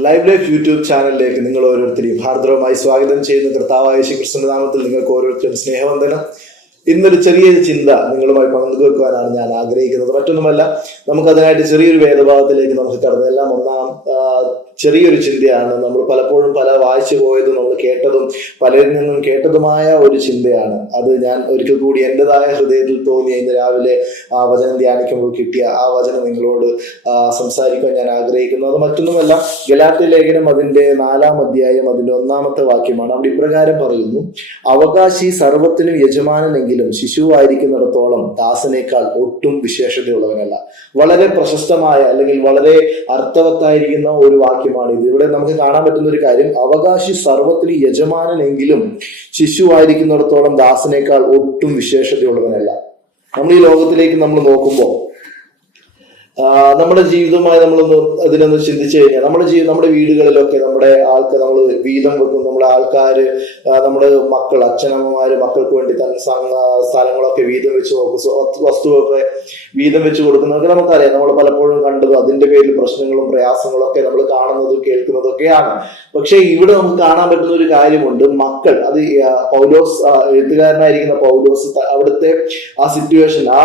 Live life YouTube ചാനലിലേക്ക് നിങ്ങൾ ഓരോരുത്തരെയും ഹാർദവമായി സ്വാഗതം ചെയ്യുന്ന. കർത്താവായ ശ്രീകൃഷ്ണന്റെ നാമത്തിൽ നിങ്ങൾക്ക് ഓരോരുത്തരും സ്നേഹവന്ദനം. ഇന്നൊരു ചെറിയൊരു ചിന്ത നിങ്ങളുമായി പങ്കുവെക്കുവാനാണ് ഞാൻ ആഗ്രഹിക്കുന്നത്. മറ്റൊന്നുമല്ല നമുക്കതിനായിട്ട് ചെറിയൊരു വേദഭാവത്തിലേക്ക് നമുക്ക് കടന്നു. എല്ലാം ഒന്നാം ചെറിയൊരു ചിന്തയാണ്. നമ്മൾ പലപ്പോഴും പല വായിച്ചു പോയതും നമ്മൾ കേട്ടതും പലരിൽ നിന്നും കേട്ടതുമായ ഒരു ചിന്തയാണ്. അത് ഞാൻ ഒരിക്കൽ കൂടി എന്റെതായ ഹൃദയത്തിൽ തോന്നിയ ഇന്ന് രാവിലെ ആ വചനം ധ്യാനിക്കുമ്പോൾ കിട്ടിയ ആ വചനം നിങ്ങളോട് സംസാരിക്കാൻ ഞാൻ ആഗ്രഹിക്കുന്നു. അത് മറ്റൊന്നുമല്ല ഗലാത്തി ലേഖനം അതിന്റെ നാലാം അധ്യായം അതിന്റെ ഒന്നാമത്തെ വാക്യമാണ്. അവിടെ ഇപ്രകാരം പറയുന്നു അവകാശി സർവത്തിനും യജമാനനെങ്കിലും ശിശുവായിരിക്കുന്നിടത്തോളം ദാസനേക്കാൾ ഒട്ടും വിശേഷതയുള്ളവനല്ല. വളരെ പ്രശസ്തമായ അല്ലെങ്കിൽ വളരെ അർത്ഥവത്തായിരിക്കുന്ന ഒരു വാക്യമാണ് ഇത് ഇവിടെ നമുക്ക് കാണാൻ പറ്റുന്ന ഒരു കാര്യം അവകാശി സർവത്തിൽ യജമാനനെങ്കിലും ശിശുവായിരിക്കുന്നിടത്തോളം ദാസനേക്കാൾ ഒട്ടും വിശേഷതയുള്ളവനല്ല. നമ്മൾ ഈ ലോകത്തിലേക്ക് നമ്മൾ നോക്കുമ്പോൾ നമ്മുടെ ജീവിതവുമായി നമ്മളൊന്ന് അതിനൊന്ന് ചിന്തിച്ചു കഴിഞ്ഞാൽ നമ്മുടെ ജീവിതം നമ്മുടെ വീടുകളിലൊക്കെ നമ്മുടെ ആൾക്ക് നമ്മൾ വീതം വെക്കും. നമ്മുടെ ആൾക്കാര് നമ്മുടെ മക്കൾ അച്ഛനമ്മമാർ മക്കൾക്ക് വേണ്ടി തന്നെ സ്ഥലങ്ങളൊക്കെ വീതം വെച്ച് നോക്കും. വസ്തുവൊക്കെ വീതം വെച്ച് കൊടുക്കുന്നതൊക്കെ നമുക്കറിയാം. നമ്മൾ പലപ്പോഴും കണ്ടതും അതിന്റെ പേരിൽ പ്രശ്നങ്ങളും പ്രയാസങ്ങളും ഒക്കെ നമ്മൾ കാണുന്നതും കേൾക്കുന്നതൊക്കെയാണ്. പക്ഷെ ഇവിടെ നമുക്ക് കാണാൻ പറ്റുന്ന ഒരു കാര്യമുണ്ട്. മക്കൾ അത് പൗലോസ് എഴുത്തുകാരനായിരിക്കുന്ന പൗലോസ് അവിടുത്തെ ആ സിറ്റുവേഷൻ ആ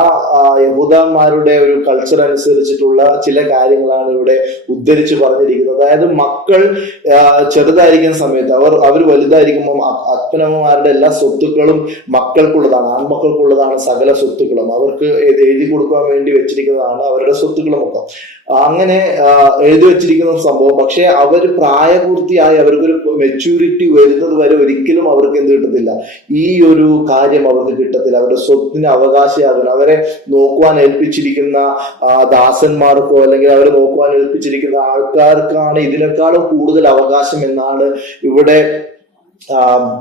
യഹൂദന്മാരുടെ ഒരു കൾച്ചർ അനുസരിച്ചിട്ടുള്ള ചില കാര്യങ്ങളാണ് ഇവിടെ ഉദ്ധരിച്ച് പറഞ്ഞിരിക്കുന്നത്. അതായത് മക്കൾ ചെറുതായിരിക്കുന്ന സമയത്ത് അവർ അവർ വലുതായിരിക്കുമ്പോൾ അപ്പനമ്മമാരുടെ എല്ലാ സ്വത്തുക്കളും മക്കൾക്കുള്ളതാണ് ആൺമക്കൾക്കുള്ളതാണ് സകല സ്വത്തുക്കളും. അവർക്ക് എഴുതി കൊടുക്കാൻ വേണ്ടി വെച്ചിരിക്കുന്നതാണ് അവരുടെ സ്വത്തുക്കളും ഒക്കെ അങ്ങനെ എഴുതി വെച്ചിരിക്കുന്ന സംഭവം. പക്ഷെ അവർ പ്രായപൂർത്തിയായി അവർക്കൊരു മെച്യൂരിറ്റി വരുന്നത് വരെ ഒരിക്കലും അവർക്ക് എന്ത് കിട്ടത്തില്ല. ഈ ഒരു കാര്യം അവർക്ക് കിട്ടത്തില്ല. അവരുടെ സ്വത്തിന് അവകാശിയാകുന്നു അവരെ നോക്കുവാൻ ഏൽപ്പിച്ചിരിക്കുന്ന ദാസന്മാർക്കോ അല്ലെങ്കിൽ അവരെ നോക്കുവാൻ ഏൽപ്പിച്ചിരിക്കുന്ന ആൾക്കാർക്കാണ് ഇതിനേക്കാളും കൂടുതൽ അവകാശം എന്നാണ് ഇവിടെ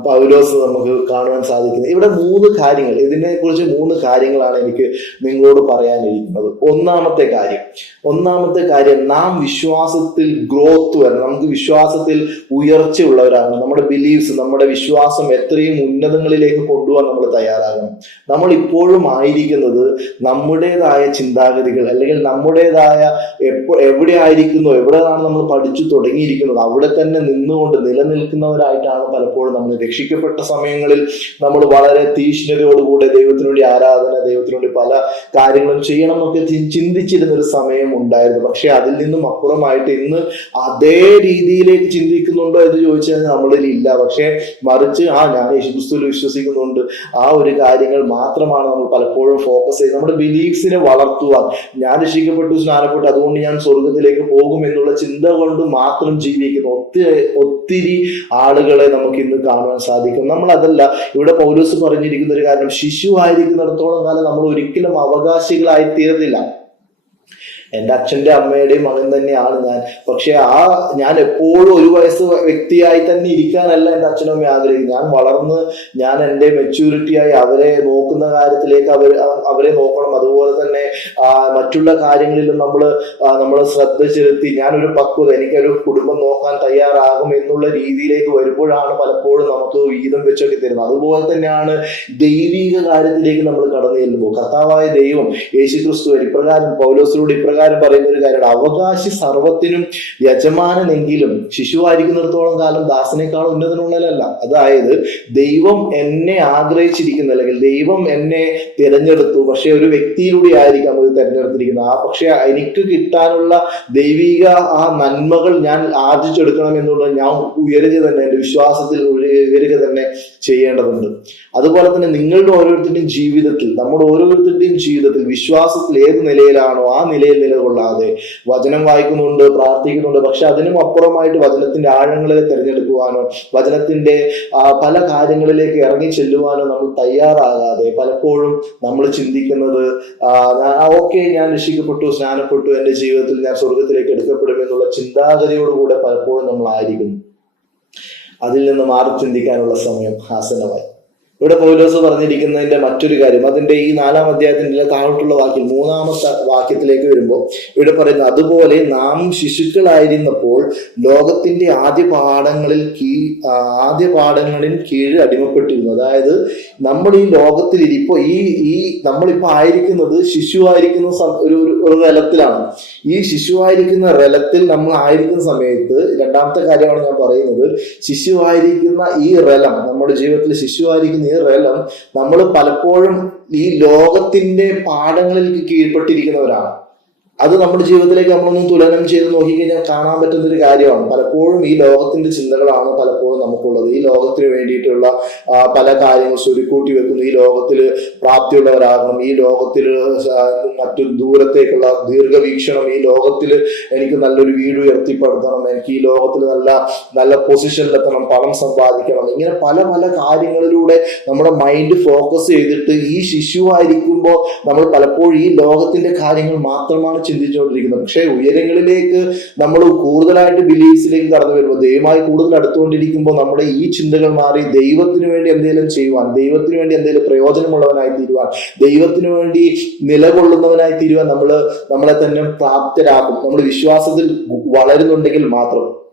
പൗലോസ് നമുക്ക് കാണുവാൻ സാധിക്കുന്നത്. ഇവിടെ മൂന്ന് കാര്യങ്ങൾ. ഇതിനെ കുറിച്ച് മൂന്ന് കാര്യങ്ങളാണ് എനിക്ക് നിങ്ങളോട് പറയാനിരിക്കുന്നത്. ഒന്നാമത്തെ കാര്യം. ഒന്നാമത്തെ കാര്യം നാം വിശ്വാസത്തിൽ ഗ്രോത്ത് വരണം. നമുക്ക് വിശ്വാസത്തിൽ ഉയർച്ചയുള്ളവരാണ് നമ്മുടെ ബിലീഫ്സ് നമ്മുടെ വിശ്വാസം എത്രയും ഉന്നതങ്ങളിലേക്ക് കൊണ്ടുപോകാൻ നമ്മൾ തയ്യാറാകണം. നമ്മൾ ഇപ്പോഴും ആയിരിക്കുന്നത് നമ്മുടേതായ ചിന്താഗതികൾ അല്ലെങ്കിൽ നമ്മുടേതായ എപ്പോ എവിടെ ആയിരിക്കുന്നു എവിടെയാണ് നമ്മൾ പഠിച്ചു തുടങ്ങിയിരിക്കുന്നത് അവിടെ തന്നെ നിന്നുകൊണ്ട് നിലനിൽക്കുന്നവരായിട്ടാണ് പലപ്പോഴും നമ്മൾ രക്ഷിക്കപ്പെട്ട സമയങ്ങളിൽ നമ്മൾ വളരെ തീഷ്ണതയോടുകൂടെ ദൈവത്തിനു വേണ്ടി ആരാധന ദൈവത്തിനു വേണ്ടി പല കാര്യങ്ങളും ചെയ്യണം എന്നൊക്കെ ചിന്തിച്ചിരുന്ന ഒരു സമയം ഉണ്ടായിരുന്നു. പക്ഷെ അതിൽ നിന്നും അപ്പുറമായിട്ട് ഇന്ന് അതേ രീതിയിലേക്ക് ചിന്തിക്കുന്നുണ്ടോ എന്ന് ചോദിച്ചു കഴിഞ്ഞാൽ നമ്മളിൽ ഇല്ല. പക്ഷെ മറിച്ച് ആ ഞാൻ യേശുക്രിസ്തുവിൽ വിശ്വസിക്കുന്നുണ്ട്. ആ ഒരു കാര്യങ്ങൾ മാത്രമാണ് നമ്മൾ പലപ്പോഴും ഫോക്കസ് ചെയ്യുന്നത്. നമ്മുടെ ബിലീഫ്സിനെ വളർത്തുവാൻ. ഞാൻ രക്ഷിക്കപ്പെട്ടു സ്നാനപ്പെട്ടു അതുകൊണ്ട് ഞാൻ സ്വർഗത്തിലേക്ക് പോകും എന്നുള്ള ചിന്ത കൊണ്ട് മാത്രം ജീവിക്കുന്ന ഒത്തിരി ഒത്തിരി ആളുകളെ നമുക്ക് ഇന്ന് കാണുവാൻ സാധിക്കും. നമ്മൾ അതല്ല ഇവിടെ പൗലൂസ് പറഞ്ഞിരിക്കുന്ന ഒരു കാരണം ശിശു ആയിരിക്കുന്നിടത്തോളം കാലം നമ്മൾ ഒരിക്കലും അവകാശികളായി തീർന്നില്ല എന്റെ അച്ഛന്റെ അമ്മയുടെയും മകൻ തന്നെയാണ് ഞാൻ. പക്ഷെ ആ ഞാൻ എപ്പോഴും ഒരു വയസ്സ് വ്യക്തിയായി തന്നെ ഇരിക്കാനല്ല എന്റെ അച്ഛനും അമ്മയും ആഗ്രഹിക്കുന്നത്. ഞാൻ വളർന്ന് ഞാൻ എന്റെ മെച്യൂരിറ്റിയായി അവരെ നോക്കുന്ന കാര്യത്തിലേക്ക് അവർ അവരെ നോക്കണം. അതുപോലെ തന്നെ മറ്റുള്ള കാര്യങ്ങളിലും നമ്മൾ നമ്മൾ ശ്രദ്ധ ചെലുത്തി ഞാനൊരു പക്വത എനിക്കൊരു കുടുംബം നോക്കാൻ തയ്യാറാകും എന്നുള്ള രീതിയിലേക്ക് വരുമ്പോഴാണ് പലപ്പോഴും നമുക്ക് വീതം വെച്ചൊക്കെ തരുന്നത്. അതുപോലെ തന്നെയാണ് ദൈവിക കാര്യത്തിലേക്ക് നമ്മൾ കടന്നു ചെല്ലുമ്പോൾ കർത്താവായ ദൈവം യേശു ക്രിസ്തു ഇപ്രകാരം പൗലോസിലൂടെ ഇപ്രകാരം പറയുന്ന ഒരു കാര്യമാണ്. അവകാശി സർവത്തിനും യജമാനെങ്കിലും ശിശുവായിരിക്കുന്നിടത്തോളം കാലം ദാസനേക്കാൾ ഉന്നതനുള്ളതല്ല അതായത് ദൈവം എന്നെ ആഗ്രഹിച്ചിരിക്കുന്ന അല്ലെങ്കിൽ ദൈവം എന്നെ തിരഞ്ഞെടുത്തു. പക്ഷെ ഒരു വ്യക്തിയിലൂടെ ആയിരിക്കാം അത് തിരഞ്ഞെടുത്തിരിക്കുന്നത്. ആ പക്ഷെ എനിക്ക് കിട്ടാനുള്ള ദൈവിക ആ നന്മകൾ ഞാൻ ആർജിച്ചെടുക്കണം എന്നുള്ളത് ഞാൻ ഉയരുക തന്നെ എന്റെ വിശ്വാസത്തിൽ ഉയരുക തന്നെ ചെയ്യേണ്ടതുണ്ട്. അതുപോലെ തന്നെ നിങ്ങളുടെ ഓരോരുത്തരുടെയും ജീവിതത്തിൽ നമ്മുടെ ഓരോരുത്തരുടെയും ജീവിതത്തിൽ വിശ്വാസത്തിൽ ഏത് നിലയിലാണോ ആ നിലയിൽ നിലകൊള്ളാതെ വചനം വായിക്കുന്നുണ്ട് പ്രാർത്ഥിക്കുന്നുണ്ട്. പക്ഷെ അതിനും അപ്പുറമായിട്ട് വചനത്തിന്റെ ആഴങ്ങളെ തിരഞ്ഞെടുക്കുവാനോ വചനത്തിന്റെ പല കാര്യങ്ങളിലേക്ക് ഇറങ്ങി ചെല്ലുവാനോ നമ്മൾ തയ്യാറാകാതെ പലപ്പോഴും നമ്മൾ ചിന്തിക്കുന്നത് ഓക്കെ ഞാൻ രക്ഷിക്കപ്പെട്ടു സ്നാനപ്പെട്ടു എന്റെ ജീവിതത്തിൽ ഞാൻ സ്വർഗത്തിലേക്ക് എടുക്കപ്പെടും എന്നുള്ള ചിന്താഗതിയോടുകൂടെ പലപ്പോഴും നമ്മൾ ആയിരിക്കുന്നു. അതിൽ നിന്ന് മാറി ചിന്തിക്കാനുള്ള സമയം ആസനമായി ഇവിടെ പൗലോസ് പറഞ്ഞിരിക്കുന്നതിന്റെ മറ്റൊരു കാര്യം അതിന്റെ ഈ നാലാം അധ്യായത്തിന്റെ താഴോട്ടുള്ള വാക്യം മൂന്നാമത്തെ വാക്യത്തിലേക്ക് വരുമ്പോൾ ഇവിടെ പറയുന്നത് അതുപോലെ നാം ശിശുക്കളായിരുന്നപ്പോൾ ലോകത്തിന്റെ ആദ്യ പാഠങ്ങളിൽ കീ ആദ്യ പാഠങ്ങളിൽ കീഴ് അടിമപ്പെട്ടിരുന്നു. അതായത് നമ്മൾ ഈ ലോകത്തിൽ ഇപ്പോ ഈ ഈ നമ്മളിപ്പോ ആയിരിക്കുന്നത് ശിശുവായിരിക്കുന്ന ഒരു- ഒരു റലത്തിലാണ് ഈ ശിശുവായിരിക്കുന്ന റലത്തിൽ നമ്മൾ ആയിരിക്കുന്ന സമയത്ത് രണ്ടാമത്തെ കാര്യമാണ് ഞാൻ പറയുന്നത് ശിശുവായിരിക്കുന്ന ഈ റലം നമ്മുടെ ജീവിതത്തിൽ ശിശുവായിരിക്കുന്ന ഈ റലം നമ്മൾ പലപ്പോഴും ഈ ലോകത്തിന്റെ പാഠങ്ങളിൽ കീഴ്പ്പെട്ടിരിക്കുന്നവരാണ്. അത് നമ്മുടെ ജീവിതത്തിലേക്ക് നമ്മളൊന്നും തുലനം ചെയ്ത് നോക്കിക്കഴിഞ്ഞാൽ കാണാൻ പറ്റുന്ന ഒരു കാര്യമാണ്. പലപ്പോഴും ഈ ലോകത്തിന്റെ ചിന്തകളാണ് പലപ്പോഴും നമുക്കുള്ളത്. ഈ ലോകത്തിന് വേണ്ടിയിട്ടുള്ള പല കാര്യങ്ങൾ സ്വരുക്കൂട്ടി വെക്കുന്നു. ഈ ലോകത്തിൽ പ്രാപ്തിയുള്ളവരാകണം. ഈ ലോകത്തിൽ മറ്റു ദൂരത്തേക്കുള്ള ദീർഘവീക്ഷണം. ഈ ലോകത്തിൽ എനിക്ക് നല്ലൊരു വീട് ഉയർത്തിപ്പെടുത്തണം. എനിക്ക് ഈ ലോകത്തിൽ നല്ല നല്ല പൊസിഷനിലെത്തണം. പണം സമ്പാദിക്കണം. ഇങ്ങനെ പല പല കാര്യങ്ങളിലൂടെ നമ്മുടെ മൈൻഡ് ഫോക്കസ് ചെയ്തിട്ട് ഈ ശിശുവായിരിക്കുമ്പോൾ നമ്മൾ പലപ്പോഴും ഈ ലോകത്തിന്റെ കാര്യങ്ങൾ മാത്രമാണ് ചിന്തിച്ചുകൊണ്ടിരിക്കുന്നത്. പക്ഷേ ഉയരങ്ങളിലേക്ക് നമ്മൾ കൂടുതലായിട്ട് ബിലീഫ്സിലേക്ക് കടന്നു വരുമ്പോൾ ദൈവമായി കൂടുതൽ അടുത്തുകൊണ്ടിരിക്കുമ്പോൾ നമ്മുടെ ഈ ചിന്തകൾ മാറി ദൈവത്തിന് വേണ്ടി എന്തെങ്കിലും ചെയ്യുവാൻ ദൈവത്തിന് വേണ്ടി എന്തെങ്കിലും പ്രയോജനമുള്ളവനായി തീരുവാൻ ദൈവത്തിന് വേണ്ടി നിലകൊള്ളുന്നവനായി തീരുവാൻ നമ്മൾ നമ്മളെ തന്നെ പ്രാപ്തരാക്കും. നമ്മൾ വിശ്വാസത്തിൽ വളരുന്നുണ്ടെങ്കിൽ മാത്രം.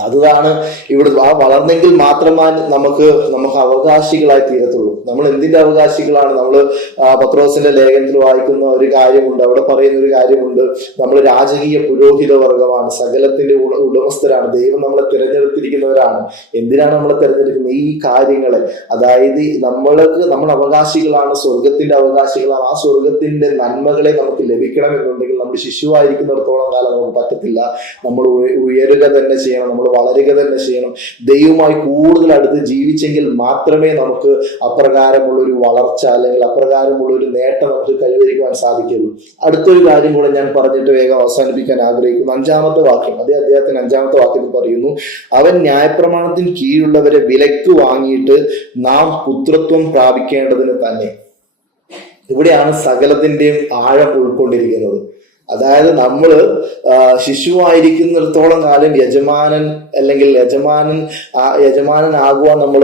അതാണ് ഇവിടെ ആ വളർന്നെങ്കിൽ മാത്രമാണ് നമുക്ക് നമുക്ക് അവകാശികളായി തീരത്തുള്ളൂ. നമ്മൾ എന്തിന്റെ അവകാശികളാണ്? നമ്മൾ പത്രോസിന്റെ ലേഖനത്തിൽ വായിക്കുന്ന ഒരു കാര്യമുണ്ട് അവിടെ പറയുന്ന ഒരു കാര്യമുണ്ട്. നമ്മൾ രാജകീയ പുരോഹിത വർഗമാണ് സകലത്തിന്റെ ഉട- ഉടമസ്ഥരാണ്. ദൈവം നമ്മളെ തിരഞ്ഞെടുത്തിരിക്കുന്നവരാണ്. എന്തിനാണ് നമ്മളെ തിരഞ്ഞെടുക്കുന്നത്? ഈ കാര്യങ്ങളെ. അതായത് നമ്മൾക്ക് നമ്മൾ അവകാശികളാണ് സ്വർഗത്തിന്റെ അവകാശികളാണ്. ആ സ്വർഗത്തിന്റെ നന്മകളെ നമുക്ക് ലഭിക്കണം എന്നുണ്ടെങ്കിൽ നമ്മൾ ശിശുവായിരിക്കുന്നിടത്തോളം കാലം നമുക്ക് പറ്റത്തില്ല. നമ്മൾ ഉയരുക തന്നെ ചെയ്യണം. നമ്മൾ വളരുക തന്നെ ചെയ്യണം. ദൈവമായി കൂടുതൽ അടുത്ത് ജീവിച്ചെങ്കിൽ മാത്രമേ നമുക്ക് അപ്രകാരമുള്ള ഒരു വളർച്ച അല്ലെങ്കിൽ അപ്രകാരമുള്ള ഒരു നേട്ടം നമുക്ക് കൈവരിക്കുവാൻ സാധിക്കുള്ളൂ അടുത്തൊരു കാര്യം കൂടെ ഞാൻ പറഞ്ഞിട്ട് വേഗം അവസാനിപ്പിക്കാൻ ആഗ്രഹിക്കുന്നു. അഞ്ചാമത്തെ വാക്യം അതേ അദ്ദേഹത്തിന് അഞ്ചാമത്തെ വാക്യത്തിൽ പറയുന്നു അവൻ ന്യായപ്രമാണത്തിന് കീഴുള്ളവരെ വിലക്ക് വാങ്ങിയിട്ട് നാം പുത്രത്വം പ്രാപിക്കേണ്ടതിന് തന്നെ. ഇവിടെയാണ് സകലത്തിന്റെയും ആഴം ഉൾക്കൊണ്ടിരിക്കുന്നത്. അതായത് നമ്മൾ ശിശുവായിരിക്കുന്നിടത്തോളം കാലം യജമാനൻ അല്ലെങ്കിൽ യജമാനൻ യജമാനൻ ആകുവാൻ നമ്മൾ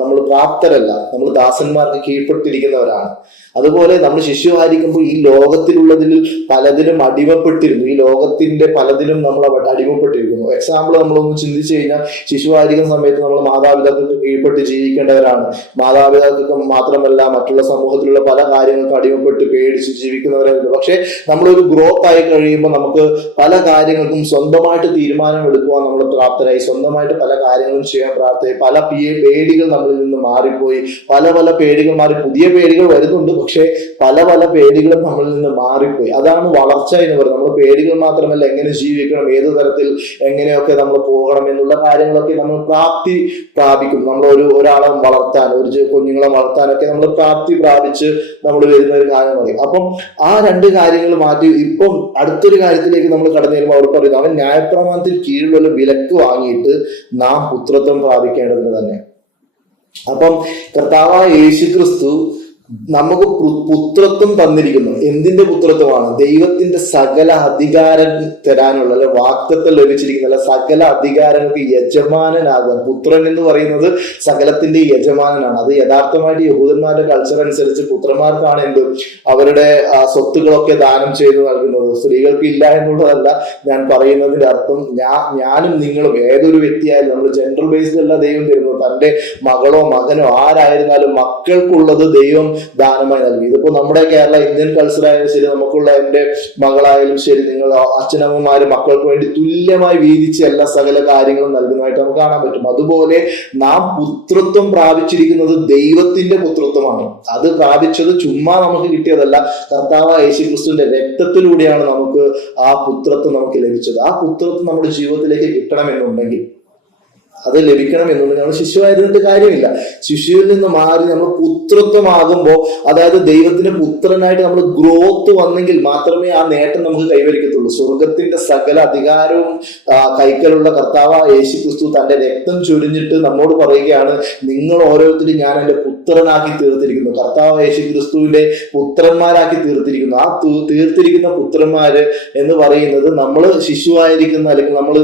നമ്മൾ പ്രാപ്തരല്ല. നമ്മൾ ദാസന്മാർക്ക് കീഴ്പ്പെട്ടിരിക്കുന്നവരാണ്. അതുപോലെ നമ്മൾ ശിശുവായിരിക്കുമ്പോൾ ഈ ലോകത്തിലുള്ളതിൽ പലതിലും അടിമപ്പെട്ടിരുന്നു. ഈ ലോകത്തിന്റെ പലതിലും നമ്മൾ അടിമപ്പെട്ടിരിക്കുന്നു. എക്സാമ്പിൾ നമ്മളൊന്ന് ചിന്തിച്ചു കഴിഞ്ഞാൽ ശിശുവായിരിക്കുന്ന സമയത്ത് നമ്മൾ മാതാപിതാക്കൾക്ക് കീഴ്പ്പെട്ട് ജീവിക്കേണ്ടവരാണ്. മാതാപിതാക്കൾക്ക് മാത്രമല്ല മറ്റുള്ള സമൂഹത്തിലുള്ള പല കാര്യങ്ങൾക്കും അടിമപ്പെട്ട് പേടിച്ച് ജീവിക്കുന്നവരായിരുന്നു പക്ഷെ നമ്മളൊരു ഗ്രോത്ത് ആയി കഴിയുമ്പോൾ നമുക്ക് പല കാര്യങ്ങൾക്കും സ്വന്തമായിട്ട് തീരുമാനം എടുക്കുവാൻ നമ്മൾ പ്രാപ്തരായി. സ്വന്തമായിട്ട് പല കാര്യങ്ങളും ചെയ്യാൻ പ്രാപ്തരായി. പല പേടികൾ നമ്മളിൽ നിന്ന് മാറിപ്പോയി. പല പല പേടികൾ മാറി. പുതിയ പേടികൾ വരുന്നുണ്ട്. പക്ഷെ പല പല പേടികളും നമ്മളിൽ നിന്ന് മാറിപ്പോയി. അതാണ് വളർച്ച എന്ന് പറയുന്നത്. നമ്മൾ പേടികൾ മാത്രമല്ല എങ്ങനെ ജീവിക്കണം ഏത് തരത്തിൽ എങ്ങനെയൊക്കെ നമ്മൾ പോകണം എന്നുള്ള കാര്യങ്ങളൊക്കെ നമ്മൾ പ്രാപ്തി പ്രാപിക്കും. നമ്മൾ ഒരു ഒരാളെ വളർത്താൻ ഒരു കുഞ്ഞുങ്ങളെ വളർത്താനൊക്കെ നമ്മൾ പ്രാപ്തി പ്രാപിച്ച് നമ്മൾ വരുന്ന ഒരു കാര്യം പറയും അപ്പം ആ രണ്ട് കാര്യങ്ങൾ മാറ്റി ഇപ്പം അടുത്തൊരു കാര്യത്തിലേക്ക് നമ്മൾ കടന്നു വരുമ്പോൾ അവർ പറയുന്നത് അവൻ ന്യായപ്രമാണത്തിൽ കീഴിലുള്ള വിലക്ക് വാങ്ങിയിട്ട് നാം പുത്രത്വം പ്രാപിക്കേണ്ടതിന് തന്നെ. അപ്പം കർത്താവായ യേശു ക്രിസ്തു നമുക്ക് പുത്രത്വം തന്നിരിക്കുന്നു. എന്തിന്റെ പുത്രത്വമാണ്? ദൈവത്തിന്റെ സകല അധികാരം തരാനുള്ള അല്ലെ വാക്തത്വം ലഭിച്ചിരിക്കുന്ന അല്ലെ സകല അധികാരങ്ങൾക്ക് യജമാനനാകുവാൻ. പുത്രൻ എന്ന് പറയുന്നത് സകലത്തിന്റെ യജമാനനാണ്. അത് യഥാർത്ഥമായിട്ട് യഹൂദന്മാരുടെ കൾച്ചർ അനുസരിച്ച് പുത്രന്മാർക്കാണ് എന്ത്? അവരുടെ ആ, സ്വത്തുകളൊക്കെ ദാനം ചെയ്ത് നൽകുന്നത്. സ്ത്രീകൾക്ക് ഇല്ല എന്നുള്ളതല്ല ഞാൻ പറയുന്നതിന്റെ അർത്ഥം. ഞാൻ ഞാനും നിങ്ങളും ഏതൊരു വ്യക്തിയായാലും നമ്മൾ ജെൻഡർ ബേസ്ഡ് അല്ല ദൈവം തരുന്നത് തന്റെ മകളോ മകനോ ആരായിരുന്നാലും മക്കൾക്കുള്ളത് ദൈവം ദാനമായി നൽകി. ഇതിപ്പോ നമ്മുടെ കേരള ഇന്ത്യൻ കൾച്ചറായാലും ശരി നമുക്കുള്ള എന്റെ മകളായാലും ശരി നിങ്ങൾ അച്ഛനമ്മമാര് മക്കൾക്ക് വേണ്ടി തുല്യമായി വീതിച്ച് എല്ലാ സകല കാര്യങ്ങളും നൽകുന്നതായിട്ട് നമുക്ക് കാണാൻ പറ്റും. അതുപോലെ നാം പുത്രത്വം പ്രാപിച്ചിരിക്കുന്നത് ദൈവത്തിന്റെ പുത്രത്വമാണ്. അത് പ്രാപിച്ചത് ചുമ്മാ നമുക്ക് കിട്ടിയതല്ല. കർത്താവ് യേശു ക്രിസ്തുവിന്റെ രക്തത്തിലൂടെയാണ് നമുക്ക് ആ പുത്രത്വം നമുക്ക് ലഭിച്ചത്. ആ പുത്രത്വം നമ്മുടെ ജീവിതത്തിലേക്ക് കിട്ടണമെന്നുണ്ടെങ്കിൽ അത് ലഭിക്കണം എന്നുള്ളത് നമ്മൾ ശിശുവായിരുന്നിട്ട് കാര്യമില്ല. ശിശുവിൽ നിന്ന് മാറി നമ്മൾ പുത്രത്വമാകുമ്പോൾ അതായത് ദൈവത്തിന്റെ പുത്രനായിട്ട് നമ്മൾ ഗ്രോത്ത് വന്നെങ്കിൽ മാത്രമേ ആ നേട്ടം നമുക്ക് കൈവരിക്കത്തുള്ളൂ. സ്വർഗത്തിന്റെ സകല അധികാരവും കൈക്കലുള്ള കർത്താവ് യേശു ക്രിസ്തു തന്റെ രക്തം ചൊരിഞ്ഞിട്ട് നമ്മോട് പറയുകയാണ് നിങ്ങൾ ഓരോരുത്തരും ഞാൻ എന്റെ പുത്രനാക്കി തീർത്തിരിക്കുന്നു. കർത്താവ് യേശു ക്രിസ്തുവിന്റെ പുത്രന്മാരാക്കി തീർത്തിരിക്കുന്നു. ആ തീർത്തിരിക്കുന്ന പുത്രന്മാര് എന്ന് പറയുന്നത് നമ്മൾ ശിശുവായിരിക്കുന്ന അല്ലെങ്കിൽ നമ്മൾ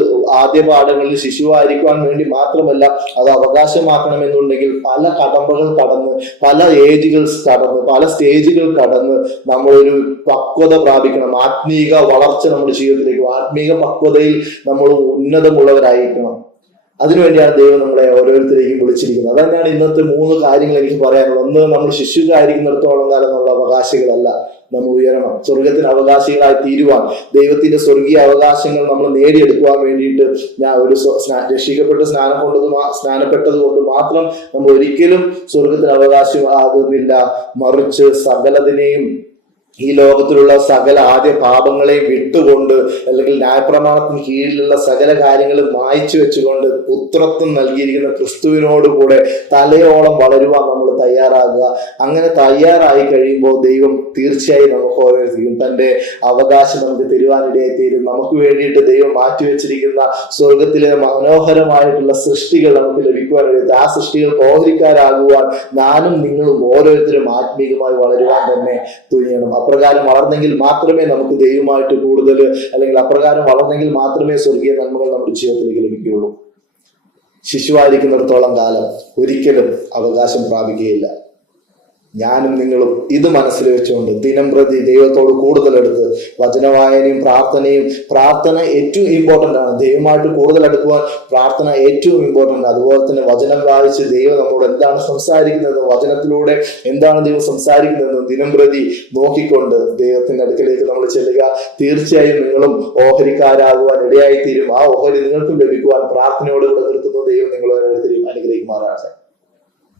ആദ്യ പാഠങ്ങളിൽ ശിശുവായിരിക്കുവാൻ വേണ്ടി മാത്രമല്ല അത് അവകാശമാക്കണമെന്നുണ്ടെങ്കിൽ പല കടമ്പകൾ കടന്ന് പല ഏജുകൾ കടന്ന് പല സ്റ്റേജുകൾ കടന്ന് നമ്മളൊരു പക്വത പ്രാപിക്കണം. ആത്മീക വളർച്ച നമ്മുടെ ജീവിതത്തിലേക്ക് ആത്മീക പക്വതയിൽ നമ്മൾ ഉന്നതമുള്ളവരായിരിക്കണം. അതിനുവേണ്ടിയാണ് ദൈവം നമ്മളെ ഓരോരുത്തരെയും വിളിച്ചിരിക്കുന്നത്. അതന്നെയാണ് ഇന്നത്തെ മൂന്ന് കാര്യങ്ങൾ എനിക്ക് പറയാനുള്ളത്. ഒന്ന് നമ്മൾ ശിശുക്കായിരിക്കുന്നിടത്തോളം കാലം എന്നുള്ള അവകാശികളല്ല നമ്മൾ ഉയരണം. സ്വർഗത്തിന് അവകാശികളായി തീരുവാൻ ദൈവത്തിന്റെ സ്വർഗീയ അവകാശങ്ങൾ നമ്മൾ നേടിയെടുക്കുവാൻ വേണ്ടിയിട്ട് ഞാൻ ഒരു രക്ഷിക്കപ്പെട്ട സ്നാ- രക്ഷിക്കപ്പെട്ട് സ്നാനം കൊണ്ടത് സ്നാനപ്പെട്ടത് കൊണ്ട് മാത്രം നമ്മൾ ഒരിക്കലും സ്വർഗത്തിന് അവകാശം ആകുന്നില്ല മറിച്ച് സകലതിനെയും ഈ ലോകത്തിലുള്ള സകല ആദ്യ പാപങ്ങളെ വിട്ടുകൊണ്ട് അല്ലെങ്കിൽ ന്യായപ്രമാണത്തിന് കീഴിലുള്ള സകല കാര്യങ്ങളും മായച്ചു വെച്ചുകൊണ്ട് പുത്രത്വം നൽകിയിരിക്കുന്ന ക്രിസ്തുവിനോട് കൂടെ തലയോളം വളരുവാൻ നമ്മൾ തയ്യാറാകുക. അങ്ങനെ തയ്യാറായി കഴിയുമ്പോൾ ദൈവം തീർച്ചയായും നമുക്ക് ഓരോരുത്തരും തന്റെ അവകാശം നമുക്ക് തരുവാനിടയായി തീരും നമുക്ക് വേണ്ടിയിട്ട് ദൈവം മാറ്റിവെച്ചിരിക്കുന്ന സ്വർഗത്തിലെ മനോഹരമായിട്ടുള്ള സൃഷ്ടികൾ നമുക്ക് ലഭിക്കുവാനിടയായി ആ സൃഷ്ടികൾ ഓഹരിക്കാരാകുവാൻ നാനും നിങ്ങളും ഓരോരുത്തരും ആത്മീകമായി വളരുവാൻ തന്നെ തുനിയണം. അപ്രകാരം വളർന്നെങ്കിൽ മാത്രമേ നമുക്ക് ദൈവമായിട്ട് കൂടുതൽ അല്ലെങ്കിൽ അപ്രകാരം വളർന്നെങ്കിൽ മാത്രമേ സ്വർഗീയ നന്മകൾ നമ്മുടെ ജീവിതത്തിലേക്ക് ലഭിക്കുകയുള്ളൂ. ശിശുവായിരിക്കുന്നിടത്തോളം കാലം ഒരിക്കലും അവകാശം പ്രാപിക്കുകയില്ല. ഞാനും നിങ്ങളും ഇത് മനസ്സിൽ വെച്ചുകൊണ്ട് ദിനം പ്രതി ദൈവത്തോട് കൂടുതൽ എടുത്ത് വചനവായനയും പ്രാർത്ഥനയും പ്രാർത്ഥന ഏറ്റവും ഇമ്പോർട്ടന്റ് ആണ്. ദൈവമായിട്ട് കൂടുതൽ പ്രാർത്ഥന ഏറ്റവും ഇമ്പോർട്ടന്റ് അതുപോലെ തന്നെ വചനം വായിച്ച് ദൈവം നമ്മളോട് എന്താണ് സംസാരിക്കുന്നത്? വചനത്തിലൂടെ എന്താണ് ദൈവം സംസാരിക്കുന്നത് ദിനം പ്രതി നോക്കിക്കൊണ്ട് ദൈവത്തിന്റെ അടുക്കലേക്ക് നമ്മൾ ചെല്ലുക. തീർച്ചയായും നിങ്ങളും ഓഹരിക്കാരാകുവാൻ ഇടയായിത്തീരും. ആ ഓഹരി നിങ്ങൾക്കും ലഭിക്കുവാൻ പ്രാർത്ഥനയോടുകൂടെ നിർത്തുന്നു. ദൈവം നിങ്ങളെ ഓരോരുത്തരെയും അനുഗ്രഹിക്കുമാറാകട്ടെ